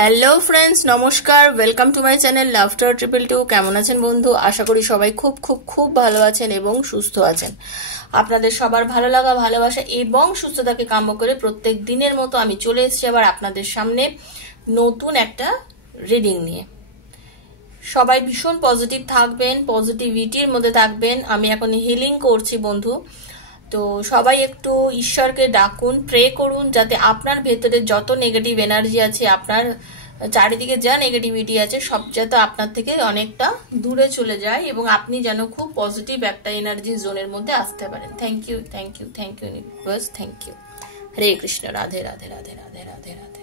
Hello friends, নমস্কার। Welcome to my channel laughter 222। কেমন আছেন বন্ধু? আশা করি সবাই খুব খুব খুব ভালো আছেন এবং সুস্থ আছেন। আপনাদের সবার ভালো লাগা, ভালোবাসা এবং সুস্থতাকে কাম্য করে প্রত্যেক দিনের মতো আমি চলে এসেছি আবার আপনাদের সামনে নতুন একটা রিডিং নিয়ে। সবাই ভীষণ পজিটিভ থাকবেন, পজিটিভিটির মধ্যে থাকবেন। আমি এখন হিলিং করছি বন্ধু, তো সবাই একটু ঈশ্বরকে ডাকুন, প্রে করুন যাতে আপনার ভেতরে যত নেগেটিভ এনার্জি আছে, আপনার চারিদিকে যা নেগেটিভিটি আছে, সব যাতে আপনার থেকে অনেকটা দূরে চলে যায় এবং আপনি যেন খুব পজিটিভ একটা এনার্জি জোনের মধ্যে আসতে পারেন। Thank you, thank you, thank you universe, thank you. Hare Krishna, Radhe Radhe Radhe Radhe Radhe Radhe.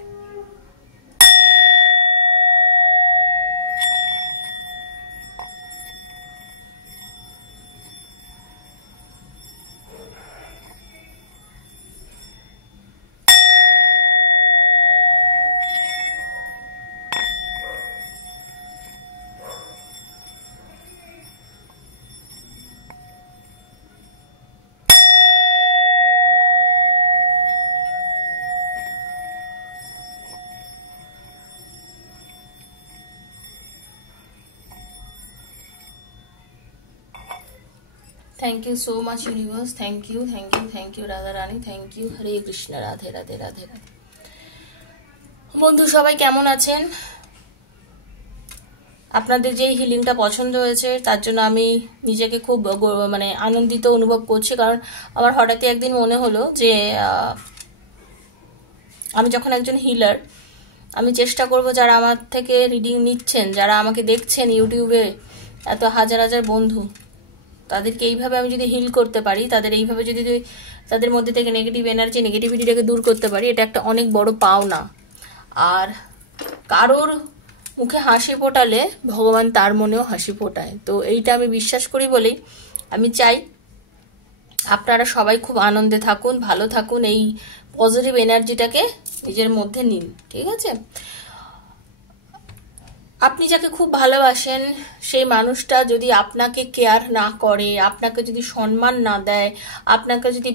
Thank you so much universe, thank you, thank you, thank you Radha Rani, thank you. Hare Krishna, Radhe Radhe Radhe Radhe. বন্ধু সবাই কেমন আছেন? আপনাদের যে হিলিংটা পছন্দ হয়েছে তার জন্য আমি নিজেকে খুব আনন্দিত অনুভব করছি, কারণ আমার হঠাৎই একদিন মনে হলো যে আমি যখন একজন হিলার, আমি চেষ্টা করব যারা আমার থেকে রিডিং নিচ্ছেন, যারা আমাকে দেখছেন ইউটিউবে, এত হাজার হাজার বন্ধু, তাদেরকে এইভাবে আমি যদি হিল করতে পারি, তাদের এইভাবে যদি তাদের মধ্যে থেকে নেগেটিভ এনার্জি, নেগেটিভিটিটাকে দূর করতে পারি, এটা একটা অনেক বড় পাওনা। আর কারোর মুখে হাসি ফোটালে ভগবান তার মনেও হাসি ফোটায়, তো এইটা আমি বিশ্বাস করি বলেই আমি চাই আপনারা সবাই খুব আনন্দে থাকুন, ভালো থাকুন, এই পজিটিভ এনার্জিটাকে নিজের মধ্যে নিন, ঠিক আছে? আপনি যাকে খুব ভালোবাসেন সেই মানুষটা যদি আপনাকে কেয়ার না করে, আপনাকে যদি সম্মান না দেয়, আপনাকে যদি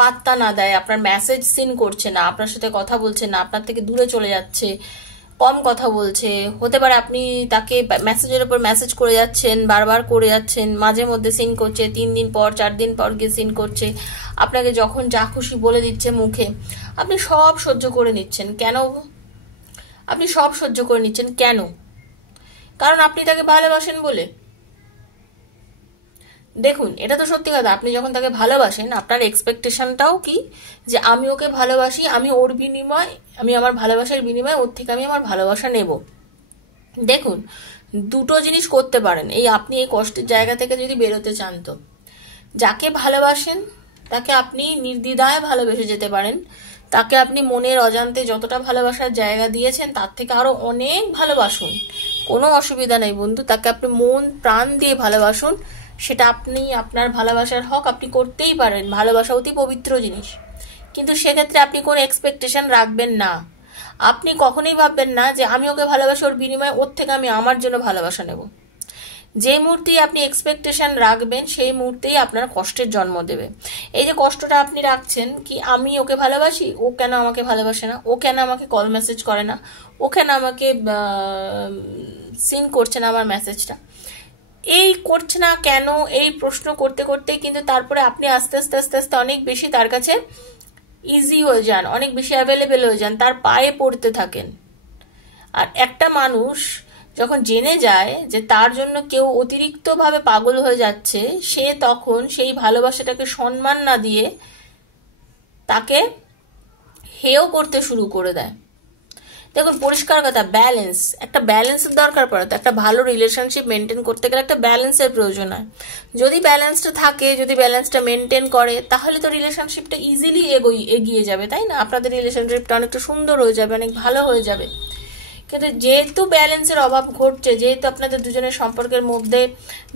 পাত্তা না দেয়, আপনার মেসেজ সিন করছে না, আপনার সাথে কথা বলছে না, আপনার থেকে দূরে চলে যাচ্ছে, কম কথা বলছে, হতে পারে আপনি তাকে মেসেজের উপর মেসেজ করে যাচ্ছেন, বারবার করে যাচ্ছেন, মাঝে মধ্যে সিন করছে, 3 দিন পর 4 দিন পর গিয়ে সিন করছে, আপনাকে যখন যা খুশি বলে দিচ্ছে মুখে, আপনি সব সহ্য করে নিচ্ছেন কেন? আপনি সব সহ্য করে নিচ্ছেন কেন? কারণ আপনি তাকে ভালোবাসেন বলে। দেখুন, এটা তো সত্যি কথা, আপনি যখন তাকে ভালোবাসেন আপনার এক্সপেকটেশনটাও কি যে আমি ওকে ভালোবাসি, আমি ওর বিনিময়, আমি আমার ভালোবাসার বিনিময়ে ওর থেকে আমি আমার ভালোবাসা নেব। দেখুন, দুটো জিনিস করতে পারেন এই আপনি এই কষ্টের জায়গা থেকে যদি বেরোতে চান। তো যাকে ভালোবাসেন তাকে আপনি নির্দ্বিধায় ভালোবেসে যেতে পারেন, তাকে আপনি মনের অজান্তে যতটা ভালোবাসার জায়গা দিয়েছেন তার থেকে আরো অনেক ভালোবাসুন, কোনো অসুবিধা নেই বন্ধু। তাকে আপনি মন প্রাণ দিয়ে ভালোবাসুন, সেটা আপনি আপনার ভালোবাসার হক আপনি করতেই পারেন, ভালোবাসা অতি পবিত্র জিনিস। কিন্তু সেক্ষেত্রে আপনি কোনো এক্সপেকটেশন রাখবেন না। আপনি কখনোই ভাববেন না যে আমি ওকে ভালোবাসি, ওর বিনিময়ে ওর থেকে আমি আমার জন্য ভালোবাসা নেব। যে মুহূর্তেই আপনি এক্সপেকটেশন রাখবেন সেই মুহূর্তেই আপনার কষ্টের জন্ম দেবে। এই যে কষ্টটা আপনি রাখছেন কি আমি ওকে ভালোবাসি, ও কেন আমাকে ভালোবাসে না, ও কেন আমাকে কল মেসেজ করে না, ও কেন আমাকে সিন করছে না আমার মেসেজটা, এই করছে না কেন, এই প্রশ্ন করতে করতে কিন্তু তারপরে আপনি আস্তে আস্তে আস্তে আস্তে অনেক বেশি তার কাছে ইজি হয়ে যান, অনেক বেশি অ্যাভেলেবেল হয়ে যান, তার পায়ে পড়তে থাকেন। আর একটা মানুষ যখন জেনে যায় যে তার জন্য কেউ অতিরিক্তভাবে পাগল হয়ে যাচ্ছে, সে তখন সেই ভালোবাসাটাকে সম্মান না দিয়ে তাকে হেয় করতে শুরু করে দেয়। দেখুন, পরিষ্কার কথা, ব্যালেন্স, একটা ব্যালেন্সের দরকার পড়ে। তো একটা ভালো রিলেশনশিপ মেনটেন করতে গেলে একটা ব্যালেন্সের প্রয়োজন হয়। যদি ব্যালেন্সটা থাকে, যদি ব্যালেন্সটা মেনটেন করে, তাহলে তো রিলেশনশিপটা ইজিলি এগিয়ে যাবে, তাই না? আপনাদের রিলেশনশিপটা অনেকটা সুন্দর হয়ে যাবে, অনেক ভালো হয়ে যাবে। কিন্তু যেহেতু ব্যালেন্সের অভাব ঘটছে, যেহেতু আপনাদের দুজনের সম্পর্কের মধ্যে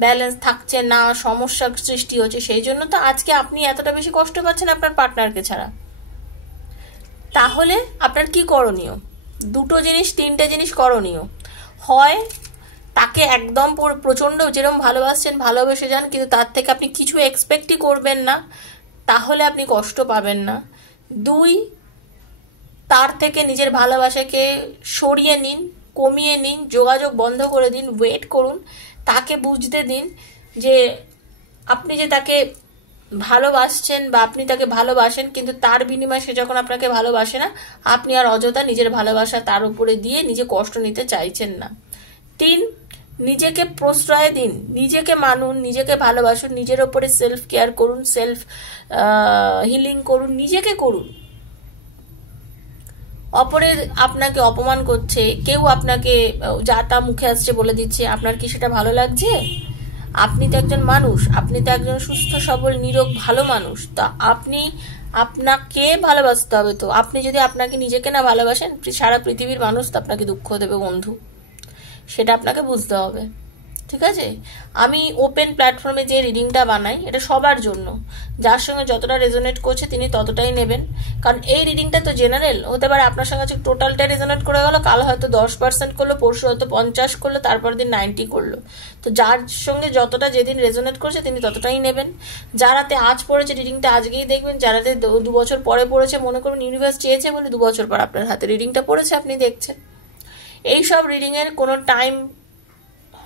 ব্যালেন্স থাকছে না, সমস্যার সৃষ্টি হচ্ছে, সেই জন্য তো আজকে আপনি এতটা বেশি কষ্ট পাচ্ছেন আপনার পার্টনারকে ছাড়া। তাহলে আপনার কি করণীয়? দুটো জিনিস, তিনটে জিনিস করণীয়। হয় তাকে একদম প্রচন্ড যেরকম ভালোবাসছেন ভালোবেসে যান, কিন্তু তার থেকে আপনি কিছু এক্সপেক্টই করবেন না, তাহলে আপনি কষ্ট পাবেন না। দুই, তার থেকে নিজের ভালোবাসাকে সরিয়ে নিন, কমিয়ে নিন, যোগাযোগ বন্ধ করে দিন, ওয়েট করুন, তাকে বুঝতে দিন যে আপনি যে তাকে ভালোবাসছেন বা আপনি তাকে ভালোবাসেন, কিন্তু তার বিনিময়ে সে যখন আপনাকে ভালোবাসে না, আপনি আর অযথা নিজের ভালোবাসা তার উপরে দিয়ে নিজে কষ্ট নিতে চাইছেন না। 3, নিজেকে প্রশ্রয় দিন, নিজেকে মানুন, নিজেকে ভালোবাসুন, নিজের ওপরে সেলফ কেয়ার করুন, সেলফ হিলিং করুন, নিজেকে করুন। অপরের আপনাকে অপমান করছে, কেউ আপনাকে যা তা মুখে আসছে বলে দিচ্ছে, আপনার কি সেটা ভালো লাগছে? আপনি তো একজন মানুষ, আপনি তো একজন সুস্থ সবল নিরোগ ভালো মানুষ, তা আপনি আপনাকে ভালোবাসতে হবে। তো আপনি যদি আপনাকে নিজেকে না ভালোবাসেন, সারা পৃথিবীর মানুষ তো আপনাকে দুঃখ দেবে বন্ধু, সেটা আপনাকে বুঝতে হবে। ঠিক আছে? আমি ওপেন প্ল্যাটফর্মে যে রিডিংটা বানাই এটা সবার জন্য, যার সঙ্গে যতটা রেজোনেট করছে তিনি ততটাই নেবেন, কারণ এই রিডিংটা তো জেনারেল হতে পারে। আপনার সঙ্গে টোটালটা রেজোনেট করে গেল, কাল হয়তো 10% করলো, পরশু হয়তো 50 করলো, তারপর দিন 90 করলো। তো যার সঙ্গে যতটা যেদিন রেজোনেট করছে তিনি ততটাই নেবেন। যারাতে আজ পড়েছে রিডিংটা আজকেই দেখবেন, যারাতে 2 বছর পরে পড়েছে, মনে করুন ইউনিভার্স চেয়েছে বলে 2 বছর পর আপনার হাতে রিডিংটা পড়েছে, আপনি দেখছেন। এইসব রিডিংয়ের কোনো টাইম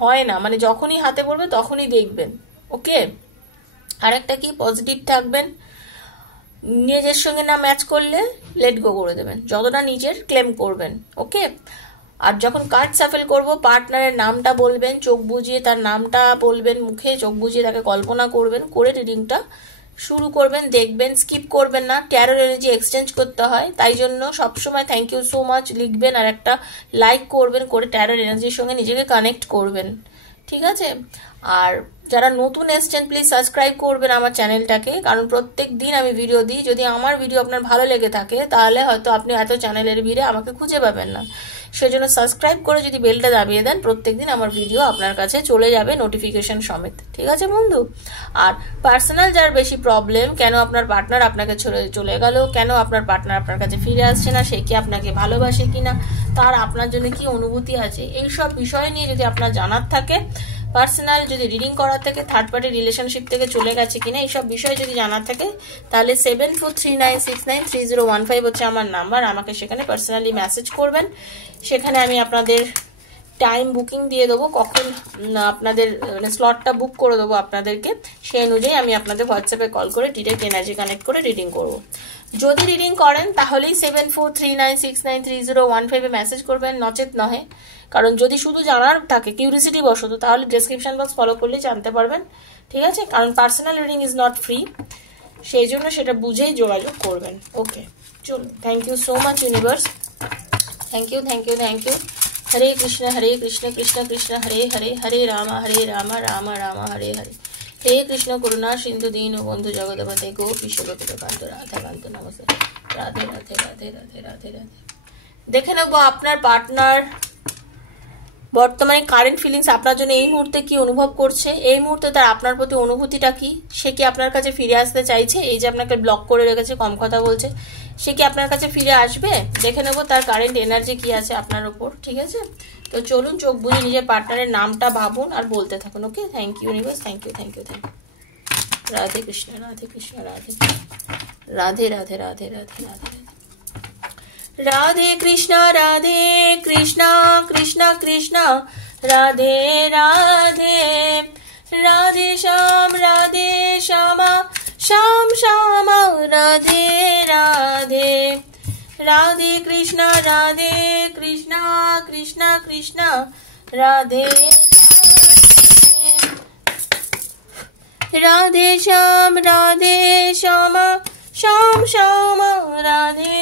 হয় না, মানে যখনই হাতে পড়বে তখনই দেখবেন। ওকে? আরেকটা কি, পজিটিভ থাকবেন, নিজের সঙ্গে না ম্যাচ করলে লেট গো করে দেবেন, যতটা নিজের ক্লেম করবেন। ওকে? আর যখন কার্ড সাফেল করব, পার্টনারের নামটা বলবেন, চোখ বুজিয়ে তার নামটা বলবেন, মুখে চোখ বুজিয়ে তাকে কল্পনা করবেন, করে রিডিংটা শুরু করবেন, দেখবেন, স্কিপ করবেন না। ট্যারোর এনার্জি এক্সচেঞ্জ করতে হয়, তাই জন্য সবসময় থ্যাংক ইউ সো মাচ লিখবেন আর একটা লাইক করবেন, করে ট্যারোর এনার্জির সঙ্গে নিজেকে কানেক্ট করবেন। ঠিক আছে? আর যারা নতুন এসছেন প্লিজ সাবস্ক্রাইব করবেন আমার চ্যানেলটাকে, কারণ প্রত্যেক দিন আমি ভিডিও দিই। যদি আমার ভিডিও আপনার ভালো লেগে থাকে তাহলে হয়তো আপনি এত চ্যানেলের ভিড়ে আমাকে খুঁজে পাবেন না। সেজন্য সাবস্ক্রাইব করে যদি বেলটা দাবিয়ে দেন, প্রত্যেকদিন আমার ভিডিও আপনার কাছে চলে যাবে নোটিফিকেশন সমেত। ঠিক আছে বন্ধু? আর পার্সোনাল যার বেশি প্রবলেম, কেন আপনার পার্টনার আপনাকে চলে গেল, কেন আপনার পার্টনার আপনার কাছে ফিরে আসছে না, সে কি আপনাকে ভালোবাসে কিনা, তার আপনার জন্য কি অনুভূতি আছে, এইসব বিষয় নিয়ে যদি আপনার জানার থাকে, পার্সোনাল যদি রিডিং করার থেকে, থার্ড পার্টি রিলেশনশিপ থেকে চলে গেছে কিনা, এইসব বিষয় যদি জানার থাকে, তাহলে 7439693015 হচ্ছে আমার নাম্বার। আমাকে সেখানে পার্সোনালি মেসেজ করবেন, সেখানে আমি আপনাদের টাইম বুকিং দিয়ে দেবো, কখন আপনাদের মানে স্লটটা বুক করে দেবো আপনাদেরকে, সেই অনুযায়ী আমি আপনাদের হোয়াটসঅ্যাপে কল করে ডিরেক্ট এনার্জি কানেক্ট করে রিডিং করবো। যদি রিডিং করেন তাহলেই 7439693015 মেসেজ করবেন, নচেত নহে। কারণ যদি শুধু জানার থাকে কিউরিসিটি বশত, তাহলে ডেসক্রিপশন বক্স ফলো করলেই জানতে পারবেন। ঠিক আছে? কারণ personal reading is not free, সেই জন্য সেটা বুঝেই যোগাযোগ করবেন। ওকে, চলুন। Thank you so much universe, thank you, thank you, thank you. Hare Krishna Krishna Krishna Hare Hare, Hare Ram Ram Ram Hare Hare. হে কৃষ্ণ করুণা সিন্ধু দীন বন্ধু জগৎপতে গো বিশ্বগোপিত কান্ত রাধা কান্ত নমস্তে। রাধে রাধে রাধে রাধে রাধে রাধে। দেখে নেবো আপনার পার্টনার বর্তমানে কারেন্ট ফিলিংস আপনার জন্য এই মুহূর্তে কি অনুভব করছে, এই মুহূর্তে তার আপনার প্রতি অনুভূতিটা কি, সে কি আপনার কাছে ফিরে আসতে চাইছে, এই যে আপনাকে ব্লক করে রেখেছে, কম কথা বলছে, সে কি আপনার কাছে ফিরে আসবে? দেখে নেবো তার কারেন্ট এনার্জি কি আছে আপনার উপর। ঠিক আছে? তো চলুন, চোখ বুঝে নিজের পার্টনারের নামটা ভাবুন আর বলতে থাকুন। Okay? Thank you universe, thank you, thank you, thank you. Radhe Krishna Radhe Krishna Radhe Radhe Radhe Radhe Radhe Radhe Radhe Krishna Krishna Krishna Radhe Radhe Radhe Shyam Shyam Shyam Radhe Radhe Radhe Krishna Krishna Krishna Radhe Radhe Shyam Shyam Shyam Radhe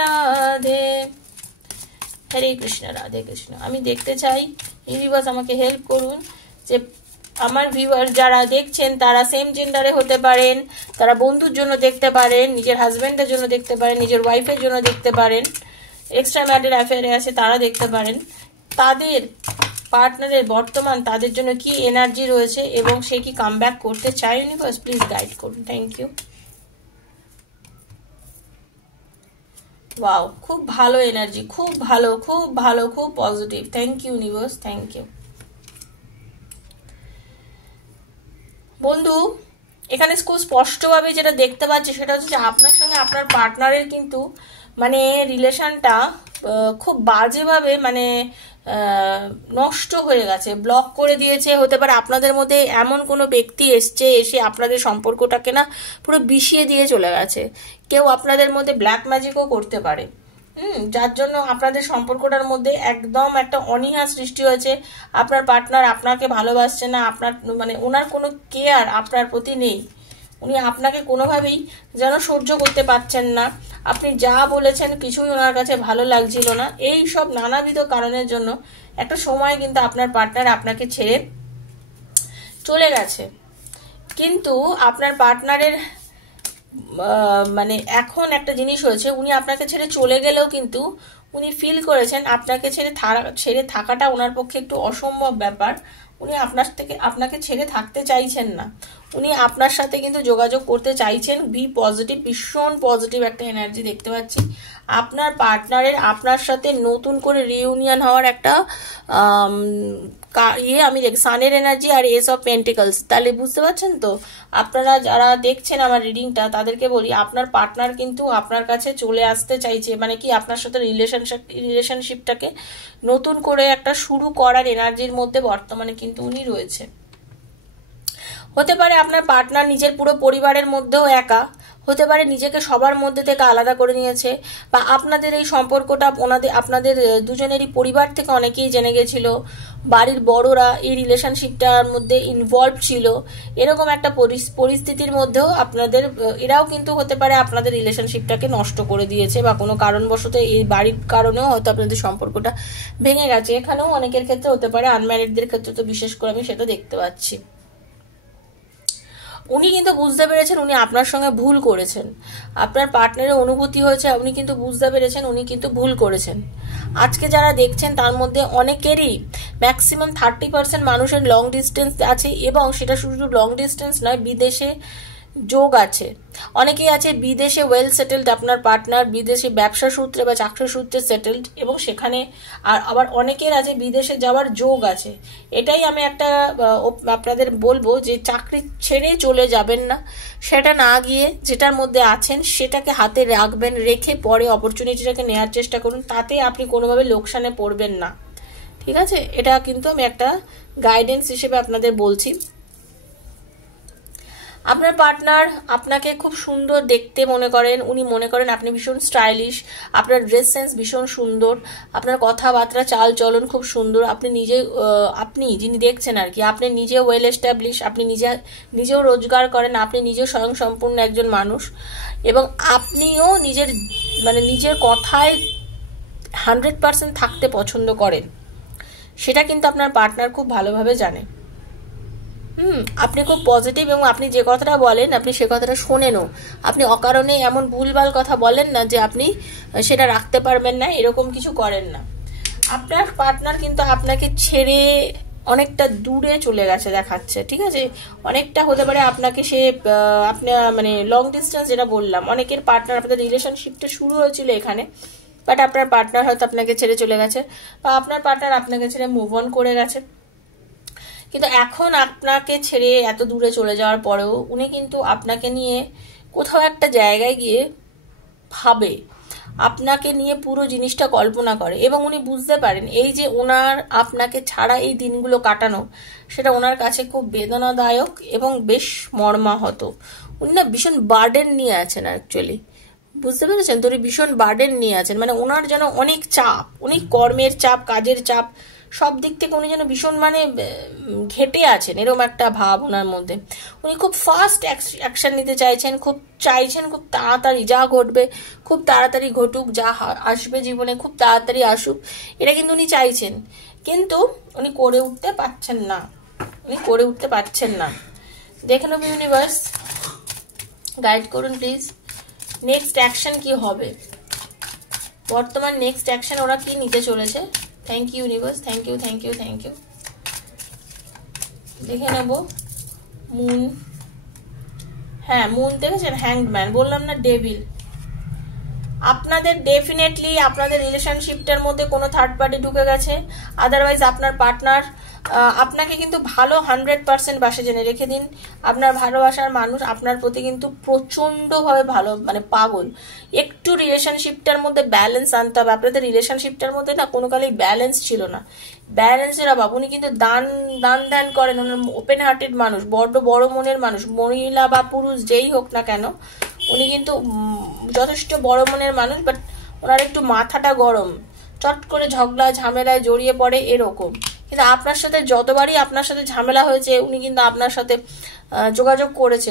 Radhe. Hare Krishna Radhe Krishna. আমি দেখতে চাই ইউনিভার্স আমাকে হেল্প করুন যে আমার ভিউয়ার যারা দেখছেন তারা সেম জেন্ডারে হতে পারেন, তারা বন্ধুর জন্য দেখতে পারেন, নিজের হাজব্যান্ডের জন্য দেখতে পারেন, নিজের ওয়াইফের জন্য দেখতে পারেন, এক্সট্রা ম্যারিটাল অ্যাফেয়ারে আছে তারা দেখতে পারেন, তাদের পার্টনারের বর্তমান তাদের জন্য কি এনার্জি রয়েছে এবং সে কি কামব্যাক করতে চায়। ইউনিভার্স প্লিজ গাইড করুন। Thank you. ওয়াও, খুব ভালো এনার্জি, খুব ভালো, খুব ভালো, খুব positive. Thank you universe, thank you. বন্ধু, এখানে খুব স্পষ্টভাবে যেটা দেখতে পাচ্ছি সেটা হচ্ছে যে আপনার সঙ্গে আপনার পার্টনারের কিন্তু মানে রিলেশনটা খুব বাজেভাবে মানে নষ্ট হয়ে গেছে, ব্লক করে দিয়েছে। হতে পারে আপনাদের মধ্যে এমন কোনো ব্যক্তি এসে আপনাদের সম্পর্কটাকে না পুরো বিষিয়ে দিয়ে চলে গেছে। কেউ আপনাদের মধ্যে ব্ল্যাক ম্যাজিকও করতে পারে, যার জন্য আপনাদের সম্পর্কটার মধ্যে একদম একটা অনীহা সৃষ্টি হয়েছে। আপনার পার্টনার আপনাকে ভালোবাসছে না, আপনার মানে ওনার কোনো কেয়ার আপনার প্রতি নেই। উনি আপনাকে কোনোভাবেই যেন সহ্য করতে পারছেন না। আপনি যা বলেছেন কিছুই ওনার কাছে ভালো লাগছিল না। এই সব নানাবিধ কারণের জন্য একটা সময় কিন্তু আপনার পার্টনার আপনাকে ছেড়ে চলে গেছে। কিন্তু আপনার পার্টনারের মানে এখন একটা জিনিস হয়েছে, উনি আপনাকে ছেড়ে চলে গেলেও কিন্তু উনি ফিল করেছেন আপনাকে ছেড়ে থাকাটা ওনার পক্ষে একটু অসম্ভব ব্যাপার। উনি আপনাকে ছেড়ে থাকতে চাইছেন না, উনি আপনার সাথে কিন্তু যোগাযোগ করতে চাইছেন। বি পজিটিভ, ভীষণ পজিটিভ একটা এনার্জি দেখতে পাচ্ছি। আপনার পার্টনারের আপনার সাথে নতুন করে রিইউনিয়ন হওয়ার একটা আমি দেখি সানের এনার্জি আর এস অফ পেন্টিকলস। তাহলে বুঝতে পারছেন তো, আপনারা যারা দেখছেন আমার রিডিংটা তাদেরকে বলি, আপনার পার্টনার কিন্তু আপনার কাছে চলে আসতে চাইছে, মানে কি আপনার সাথে রিলেশনশিপটাকে নতুন করে একটা শুরু করার এনার্জির মধ্যে বর্তমানে কিন্তু উনি রয়েছে। হতে পারে আপনার পার্টনার নিজের পুরো পরিবারের মধ্যেও একা, হতে পারে নিজেকে সবার মধ্যে থেকে আলাদা করে নিয়েছে, বা আপনাদের এই সম্পর্কটা আপনাদের দুজনেরই পরিবার থেকে অনেকেই জেনে গেছিল, বাড়ির বড়রা এই রিলেশনশিপটার মধ্যে ইনভলভ ছিল। এরকম একটা পরিস্থিতির মধ্যেও এরাও কিন্তু হতে পারে আপনাদের রিলেশনশিপটাকে নষ্ট করে দিয়েছে, বা কোনো কারণবশত এই বাড়ির কারণেও হয়তো আপনাদের সম্পর্কটা ভেঙে গেছে। এখানেও অনেকের ক্ষেত্রে হতে পারে, আনম্যারিডদের ক্ষেত্রে তো বিশেষ করে আমি সেটা দেখতে পাচ্ছি। উনি কিন্তু বুঝতে পেরেছেন উনি আপনার সঙ্গে ভুল করেছেন। আপনার পার্টনারের অনুভূতি হয়েছে, উনি কিন্তু বুঝতে পেরেছেন উনি কিন্তু ভুল করেছেন। আজকে যারা দেখছেন তার মধ্যে অনেকেরই ম্যাক্সিমাম 30% মানুষের লং ডিস্টেন্স আছে, এবং সেটা শুধু লং ডিস্টেন্স নয়, বিদেশে যোগ আছে। অনেকেই আছে বিদেশে ওয়েল সেটেলড, আপনার পার্টনার বিদেশে ব্যবসা সূত্রে বা চাকরি সূত্রে সেটেলড, এবং সেখানে আবার অনেকের আছে বিদেশে যাওয়ার যোগ আছে। এটাই আমি একটা আপনাদের বলবো যে চাকরি ছেড়ে চলে যাবেন না, সেটা না গিয়ে যেটার মধ্যে আছেন সেটাকে হাতে রাখবেন, রেখে পরে অপরচুনিটিটাকে নেওয়ার চেষ্টা করুন। তাতে আপনি কোনোভাবে লোকসানে পড়বেন না, ঠিক আছে? এটা কিন্তু আমি একটা গাইডেন্স হিসেবে আপনাদের বলছি। আপনার পার্টনার আপনাকে খুব সুন্দর দেখতে মনে করেন, উনি মনে করেন আপনি ভীষণ স্টাইলিশ, আপনার ড্রেস সেন্স ভীষণ সুন্দর, আপনার কথাবার্তা চাল চলন খুব সুন্দর, আপনি যিনি দেখছেন আর কি, আপনি নিজে ওয়েল এস্টাবলিশ, আপনি নিজেও রোজগার করেন, আপনি নিজেও স্বয়ংসম্পূর্ণ একজন মানুষ, এবং আপনিও নিজের কথায় 100% থাকতে পছন্দ করেন। সেটা কিন্তু আপনার পার্টনার খুব ভালোভাবে জানে। আপনি খুব পজিটিভ, এবং আপনি যে কথাটা বলেন আপনি সে কথাটা শোনেনও। আপনি অকারণে এমন ভুলভাল কথা বলেন না যে আপনি সেটা রাখতে পারবেন না, এরকম কিছু করেন না। আপনার পার্টনার কিন্তু আপনাকে ছেড়ে অনেকটা দূরে চলে গেছে দেখাচ্ছে, ঠিক আছে? অনেকটা হতে পারে আপনাকে আপনার মানে লং ডিস্টেন্স যেটা বললাম, অনেকের পার্টনার আপনাদের রিলেশনশিপটা শুরু হয়েছিল এখানে, বাট আপনার পার্টনার হয়তো আপনাকে ছেড়ে চলে গেছে, বা আপনার পার্টনার আপনাকে ছেড়ে মুভ অন করে গেছে। কিন্তু এখন আপনাকে ছেড়ে এত দূরে চলে যাওয়ার পরেও উনি কিন্তু আপনাকে নিয়ে কোথাও একটা জায়গায় গিয়ে ভাবে, আপনাকে নিয়ে পুরো জিনিসটা কল্পনা করে, এবং উনি বুঝতে পারেন এই যে ওনার আপনাকে ছাড়া এই দিনগুলো কাটানো, সেটা ওনার কাছে খুব বেদনাদায়ক এবং বেশ মর্মাহত। উনি না ভীষণ বার্ডেন নিয়ে আছেন অ্যাকচুয়ালি, বুঝতে পেরেছেন তো? উনি ভীষণ বার্ডেন নিয়ে আছেন, মানে ওনার যেন অনেক চাপ, অনেক কর্মের চাপ, কাজের চাপ, সব দিক থেকে উনি যেন ভীষণ ঘেটে আছেন, এরকম একটা ভাব ওনার মধ্যে। উনি খুব ফাস্ট অ্যাকশন নিতে চাইছেন, খুব তাড়াতাড়ি যা ঘটবে খুব তাড়াতাড়ি ঘটুক, যা আসবে জীবনে খুব তাড়াতাড়ি আসুক, এটা কিন্তু উনি চাইছেন। কিন্তু উনি করে উঠতে পারছেন না। দেখে নেব ইউনিভার্স, গাইড করুন প্লিজ। নেক্সট অ্যাকশন কি হবে, বর্তমান নেক্সট অ্যাকশন ওরা কি নিতে চলেছে? Thank you universe, thank you. দেখে নেব মুন। হ্যাঁ, মুন দেখেছেন, হ্যাংড ম্যান, বললাম না ডেভিল। আপনাদের ডেফিনেটলি আপনাদের রিলেশনশিপটার মধ্যে কোনো থার্ড পার্টি ঢুকে গেছে। আদারওয়াইজ আপনার পার্টনার আপনাকে কিন্তু ভালো 100% বাসে, জেনে রেখে দিন। আপনার ভালোবাসার মানুষ আপনার প্রতি কিন্তু প্রচন্ডভাবে ভালো, মানে পাগল। একটু রিলেশনশিপটার মধ্যে ব্যালেন্স আনতে হবে। আপনাদের রিলেশনশিপটার মধ্যে না কোনো কালেই ব্যালেন্স ছিল না, ব্যালেন্সের অভাব। উনি কিন্তু দান করেন, ওনার ওপেন হার্টেড মানুষ, বড় মনের মানুষ, মহিলা বা পুরুষ যেই হোক না কেন, উনি কিন্তু যথেষ্ট বড় মনের মানুষ। বাট ওনার একটু মাথাটা গরম, চট করে ঝগড়া ঝামেলায় জড়িয়ে পড়ে এরকম। কিন্তু আপনার সাথে যতবারই আপনার সাথে ঝামেলা হয়েছে, উনি কিন্তু আপনার সাথে যোগাযোগ করেছে,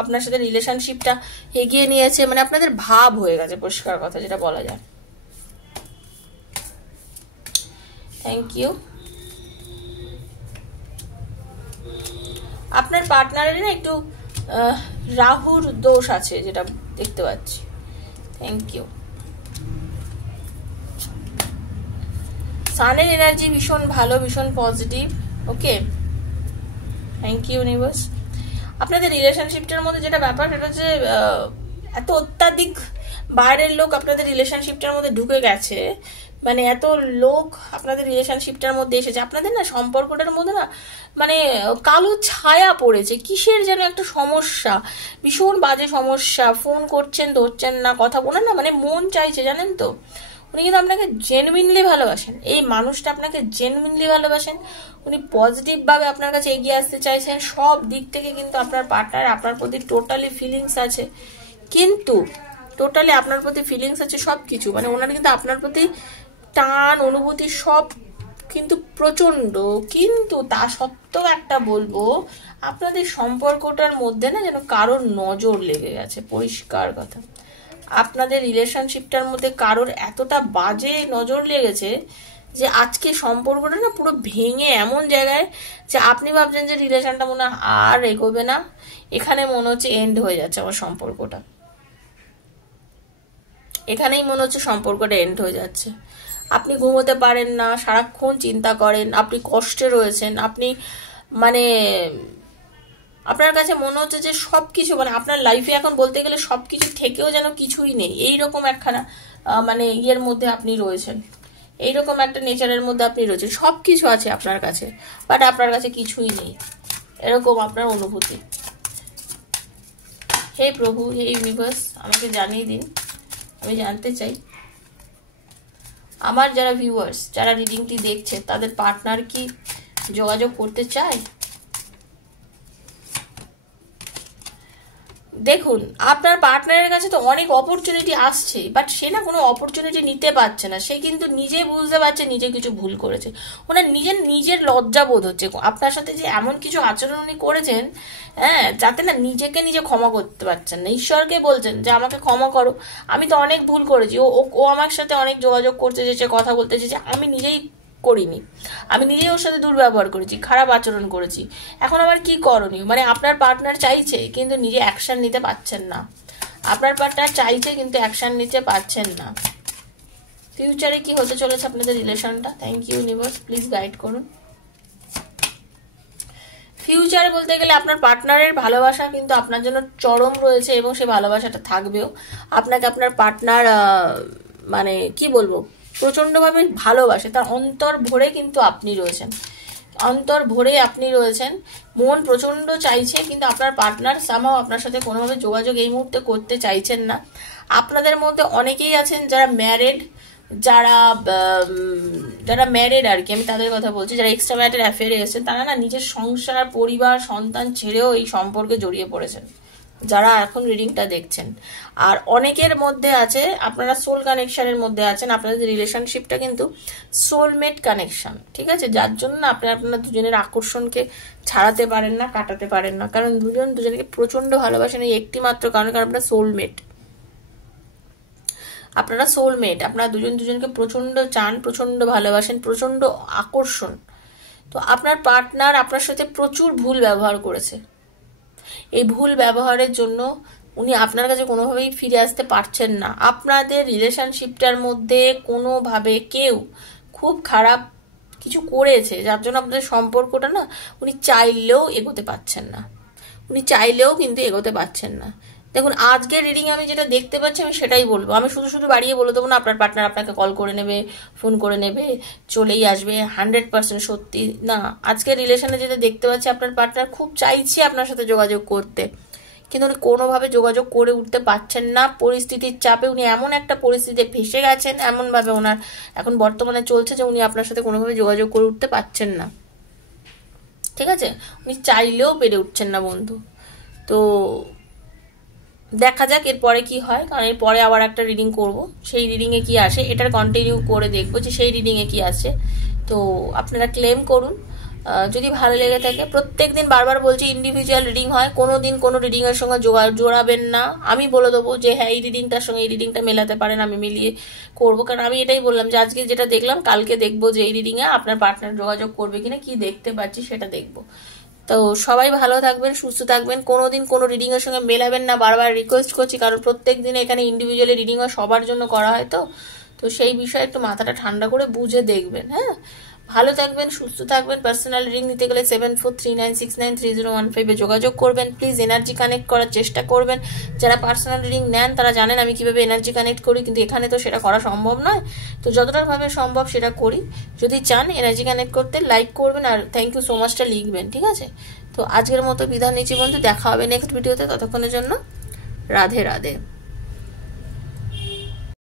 আপনার সাথে রিলেশনশিপটা এগিয়ে নিয়েছে, মানে আপনাদের ভাব হয়ে গেছে, পরিষ্কার কথা যেটা বলা যায়। Thank you. আপনার পার্টনারের না একটু রাহুর দোষ আছে যেটা দেখতে পাচ্ছি। Thank you. সানের এনার্জি ভীষণ ভালো, ভীষণ positive. Okay, thank you universe. আপনাদের রিলেশনশিপটার মধ্যে যেটা ব্যাপার, সেটা হচ্ছে এত অত্যাধিক বাইরের লোক আপনাদের রিলেশনশিপটার মধ্যে ঢুকে গেছে, মানে এত লোক আপনাদের রিলেশনশিপটার মধ্যে এসেছে, আপনাদের না সম্পর্কটার মধ্যে না মানে কালো ছায়া পড়েছে। কিসের যেন একটা সমস্যা, ভীষণ বাজে সমস্যা। ফোন করছেন, ধরছেন না, কথা বলেন না, মানে মন চাইছে, জানেন তো। উনি কিন্তু আপনাকে জেনুইনলি ভালোবাসেন, এই মানুষটা আপনাকে জেনুইনলি ভালোবাসেন। উনি পজিটিভভাবে আপনার কাছে এগিয়ে আসতে চাইছেন, সব দিক থেকে কিন্তু আপনার পার্টনার আপনার প্রতি টোটালি ফিলিংস আছে, কিন্তু টোটালি আপনার প্রতি ফিলিংস আছে সব কিছু, মানে ওনার কিন্তু আপনার প্রতি টান অনুভূতি সব কিন্তু প্রচন্ড। কিন্তু তা সত্ত্বেও একটা বলবো, আপনাদের সম্পর্কটার মধ্যে না যেন কারোর নজর লেগে গেছে, পরিষ্কার কথা। আপনাদের রিলেশনশিপটার মধ্যে কারোর এতটা বাজে নজর লেগেছে যে আজকে সম্পর্কটা না পুরো ভেঙে এমন জায়গায় যে আপনি ভাবছেন যে রিলেশনটা মনে হয় আর এগোবে না, এখানে মনে হচ্ছে এন্ড হয়ে যাচ্ছে আমার সম্পর্কটা, এখানেই মনে হচ্ছে সম্পর্কটা এন্ড হয়ে যাচ্ছে। আপনি ঘুমোতে পারেন না, সারাক্ষণ চিন্তা করেন, আপনি কষ্টে রয়েছেন, আপনি মানে আপনার কাছে মনে হচ্ছে যে সবকিছু, মানে আপনার লাইফে এখন বলতে গেলে সবকিছু থেকেও যেন কিছুই নেই, এইরকম একখানা মানে ইয়ের মধ্যে আপনি রয়েছেন, এইরকম একটা নেচারের মধ্যে আপনি রয়েছেন। সবকিছু আছে আপনার কাছে, বাট আপনার কাছে কিছুই নেই, এরকম আপনার অনুভূতি। হে প্রভু, হে ইউনিভার্স, আমাকে জানিয়ে দিন, আমি জানতে চাই আমার যারা ভিউয়ার্স, যারা রিডিংটি দেখছে, তাদের পার্টনার কি যোগাযোগ করতে চায়। দেখুন, আপনার পার্টনারের কাছে তো অনেক অপরচুনিটি আসছে, বাট সে না কোনো অপরচুনিটি নিতে পারছে না। সে কিন্তু নিজে বুঝতে পারছে নিজে কিছু ভুল করেছে, ওনার নিজের লজ্জা বোধ হচ্ছে আপনার সাথে যে এমন কিছু আচরণ উনি করেছেন, হ্যাঁ, যাতে না নিজেকে নিজে ক্ষমা করতে পারছেন না। ঈশ্বরকে বলছেন যে আমাকে ক্ষমা করো, আমি তো অনেক ভুল করেছি, ও আমার সাথে অনেক যোগাযোগ করতে চেয়েছে, কথা বলতে চেয়েছে, আমি নিজেই করিনি, আমি নিজেই ওর সাথে দুর্ব্যবহার করেছি, খারাপ আচরণ করেছি, এখন আবার কি করণীয়। মানে আপনার পার্টনার চাইছে কিন্তু নিজে অ্যাকশন নিতে পারছেন না, আপনার পার্টনার চাইছে কিন্তু অ্যাকশন নিতে পারছেন না। ফিউচারে কি হতে চলেছে আপনাদের রিলেশনটা? Thank you universe, please guide করুন। ফিউচারে বলতে গেলে আপনার পার্টনারের ভালোবাসা কিন্তু আপনার জন্য চরম রয়েছে, এবং সেই ভালোবাসাটা থাকবেও। আপনাকে আপনার পার্টনার মানে কি বলবো, প্রচন্ডভাবে ভালোবাসে, তার অন্তর ভরে কিন্তু আপনি রয়েছেন, অন্তর ভরে আপনি রয়েছেন, মন প্রচন্ড চাইছে, কিন্তু আপনার পার্টনার সামহাও আপনার সাথে কোনোভাবে যোগাযোগ এই মুহূর্তে করতে চাইছেন না। আপনাদের মধ্যে অনেকেই আছেন যারা ম্যারিড, যারা ম্যারিড আর কি, আমি তাদের কথা বলছি, যারা এক্সট্রা ম্যারিটাল অ্যাফেয়ারে এসেছেন, তারা না নিজের সংসার, পরিবার, সন্তান ছেড়েও এই সম্পর্কে জড়িয়ে পড়েছেন, যারা এখন রিডিংটা দেখছেন। আর অনেকের মধ্যে আছে আপনারা সোল কানেকশনের মধ্যে আছেন, আপনাদের রিলেশনশিপটা কিন্তু সোলমেট কানেকশন, ঠিক আছে, যার জন্য আপনারা দুজনের আকর্ষণকে ছাড়াতে পারেন না, কাটাতে পারেন না, কারণ দুজনকে প্রচন্ড ভালোবাসেন এই একটি মাত্র কারণে, কারণ আপনারা সোলমেট, আপনারা সোলমেট, আপনারা দুজনকে প্রচন্ড চান, প্রচন্ড ভালোবাসেন, প্রচন্ড আকর্ষণ। তো আপনার পার্টনার আপনার সাথে প্রচুর ভুল ব্যবহার করেছে, এই ভুল ব্যবহারের জন্য উনি আপনার কাছে কোনোভাবেই ফিরে আসতে পারছেন না। আপনাদের রিলেশনশিপটার মধ্যে কোনোভাবে কেউ খুব খারাপ কিছু করেছে, যার জন্য আপনাদের সম্পর্কটা না উনি চাইলেও এগোতে পারছেন না, উনি চাইলেও কিন্তু এগোতে পারছেন না। দেখুন আজকের রিডিং আমি যেটা দেখতে পাচ্ছি আমি সেটাই বলবো, আমি শুধু শুধু বাড়িয়ে বলে দেবো না আপনার পার্টনার আপনাকে কল করে নেবে, ফোন করে নেবে, চলেই আসবে 100% সত্যি না। আজকের রিলেশনে যেটা দেখতে পাচ্ছি আপনার পার্টনার খুব চাইছে আপনার সাথে যোগাযোগ করতে, কিন্তু উনি কোনোভাবে যোগাযোগ করে উঠতে পারছেন না, পরিস্থিতির চাপে উনি এমন একটা পরিস্থিতিতে ফেসে গেছেন, এমনভাবে ওনার এখন বর্তমানে চলছে যে উনি আপনার সাথে কোনোভাবে যোগাযোগ করে উঠতে পারছেন না, ঠিক আছে? উনি চাইলেও পেরে উঠছেন না বন্ধু। তো দেখা যাক এরপরে কি হয়, কারণ এরপরে আবার একটা রিডিং করব, সেই রিডিংয়ে কি আসে এটার কন্টিনিউ করে দেখবো যে সেই রিডিংয়ে কি আসে। তো আপনারা ক্লেম করুন যদি ভালো লেগে থাকে। প্রত্যেক দিন বারবার বলছি ইন্ডিভিজুয়াল রিডিং হয়, কোনো দিন কোনো রিডিংয়ের সঙ্গে জোড়াবেন না। আমি বলে দেবো যে হ্যাঁ এই রিডিংটার সঙ্গে এই রিডিংটা মেলাতে পারেন, আমি মিলিয়ে করবো, কারণ আমি এটাই বললাম যে আজকে যেটা দেখলাম কালকে দেখবো যে এই রিডিংয়ে আপনার পার্টনার যোগাযোগ করবে কিনা, কি দেখতে পাচ্ছি সেটা দেখবো। তো সবাই ভালো থাকবেন, সুস্থ থাকবেন, কোনোদিন কোনো রিডিং এর সঙ্গে মেলাবেন না, বারবার রিকোয়েস্ট করছি, কারণ প্রত্যেক দিন এখানে ইন্ডিভিজুয়ালি রিডিং হয়, সবার জন্য করা হয়। তো তো সেই বিষয়ে একটু মাথাটা ঠান্ডা করে বুঝে দেখবেন। হ্যাঁ, ভালো থাকবেন, সুস্থ থাকবেন। পার্সোনাল রিডিং নিতে গেলে 7439693015 যোগাযোগ করবেন। প্লিজ এনার্জি কানেক্ট করার চেষ্টা করবেন। যারা পার্সোনাল রিডিং নেন তারা জানেন আমি কিভাবে এনার্জি কানেক্ট করি, কিন্তু এখানে তো সেটা করা সম্ভব নয়, তো যতটা ভাবে সম্ভব সেটা করি। যদি চান এনার্জি কানেক্ট করতে লাইক করবেন আর থ্যাংক ইউ সো মাচটা লিখবেন, ঠিক আছে? তো আজকের মতো বিদায় নিচ্ছি বন্ধু, দেখা হবে নেক্সট ভিডিওতে, ততক্ষণের জন্য রাধে রাধে।